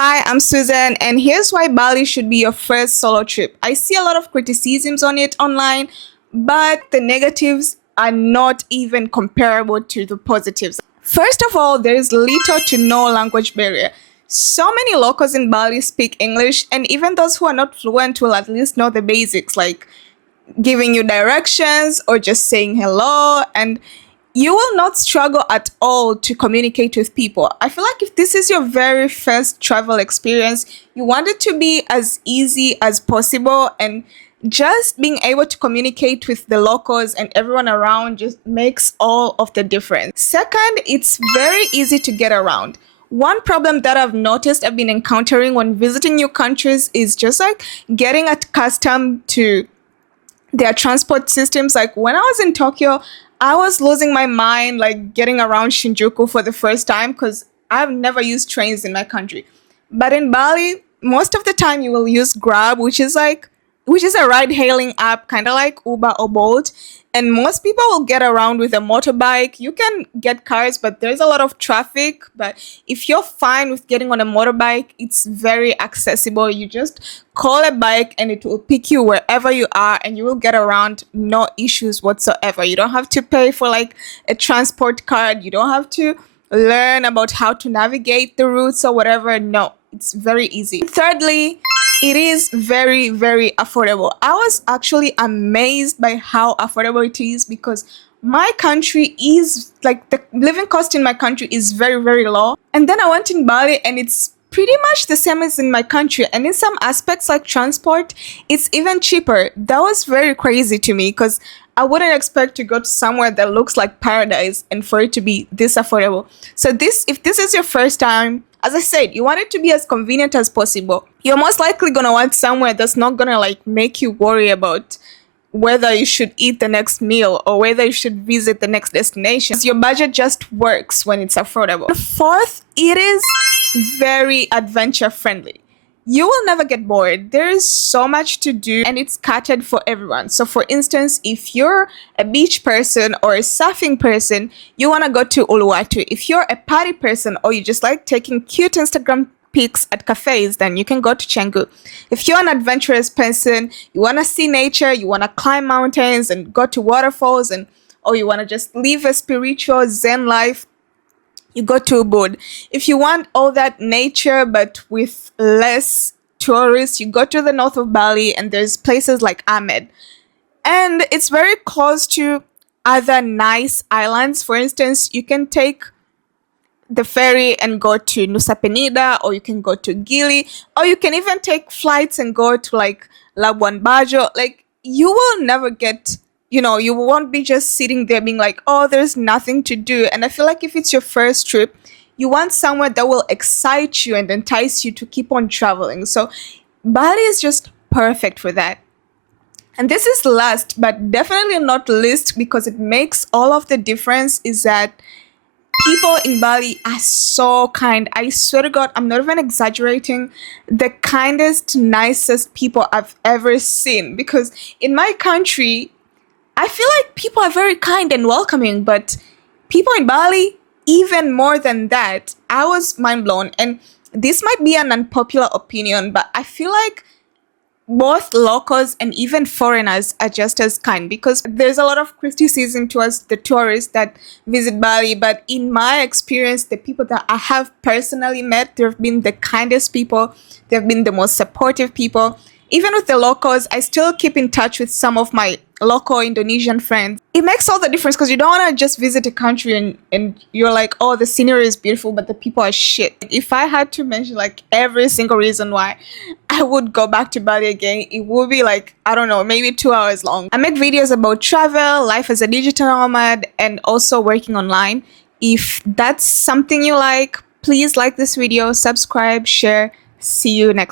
Hi, I'm Susan, and here's why Bali should be your first solo trip. I see a lot of criticisms on it online, but the negatives are not even comparable to the positives. First of all, there is little to no language barrier. So many locals in Bali speak English, and even those who are not fluent will at least know the basics, like giving you directions or just saying hello, and you will not struggle at all to communicate with people. I feel like if this is your very first travel experience, you want it to be as easy as possible, and just being able to communicate with the locals and everyone around just makes all of the difference. Second, it's very easy to get around. One problem that I've been encountering when visiting new countries is just like getting accustomed to their transport systems. Like when I was in Tokyo, I was losing my mind, like getting around Shinjuku for the first time because I've never used trains in my country. But in Bali, most of the time you will use Grab, which is a ride hailing app, kind of like Uber or Bolt. And most people will get around with a motorbike. You can get cars, but there's a lot of traffic. But if you're fine with getting on a motorbike, it's very accessible. You just call a bike and it will pick you wherever you are and you will get around, no issues whatsoever. You don't have to pay for like a transport card. You don't have to learn about how to navigate the routes or whatever. No, it's very easy. Thirdly, it is very, very affordable. I was actually amazed by how affordable it is because my country is like the living cost in my country is very, very low. And then I went in Bali and it's pretty much the same as in my country. And in some aspects like transport, it's even cheaper. That was very crazy to me because I wouldn't expect to go to somewhere that looks like paradise and for it to be this affordable. So if this is your first time, as I said, you want it to be as convenient as possible. You're most likely gonna want somewhere that's not gonna like make you worry about whether you should eat the next meal or whether you should visit the next destination. Your budget just works when it's affordable. Fourth, it is very adventure friendly. You will never get bored. There is so much to do and it's catered for everyone. So for instance, if you're a beach person or a surfing person, you want to go to Uluwatu. If you're a party person or you just like taking cute Instagram pics at cafes, then you can go to Canggu. If you're an adventurous person, you want to see nature, you want to climb mountains and go to waterfalls, or you want to just live a spiritual Zen life, you go to Ubud. If you want all that nature but with less tourists, you go to the north of Bali and there's places like Ahmed. And it's very close to other nice islands. For instance, you can take the ferry and go to Nusa Penida, or you can go to Gili, or you can even take flights and go to like Labuan Bajo. Like you will never get, you won't be just sitting there being like, oh, there's nothing to do. And I feel like if it's your first trip, you want somewhere that will excite you and entice you to keep on traveling. So Bali is just perfect for that. And this is last, but definitely not least, because it makes all of the difference, is that people in Bali are so kind. I swear to God, I'm not even exaggerating. The kindest, nicest people I've ever seen. Because in my country, I feel like people are very kind and welcoming, but people in Bali, even more than that. I was mind blown. And this might be an unpopular opinion, but I feel like both locals and even foreigners are just as kind, because there's a lot of criticism towards the tourists that visit Bali. But in my experience, the people that I have personally met, they've been the kindest people. They've been the most supportive people. Even with the locals, I still keep in touch with some of my local Indonesian friends. It makes all the difference because you don't want to just visit a country and you're like, oh, the scenery is beautiful, but the people are shit. If I had to mention like every single reason why I would go back to Bali again, it would be like, I don't know, maybe 2 hours long. I make videos about travel, life as a digital nomad, and also working online. If that's something you like, please like this video, subscribe, share. See you next time.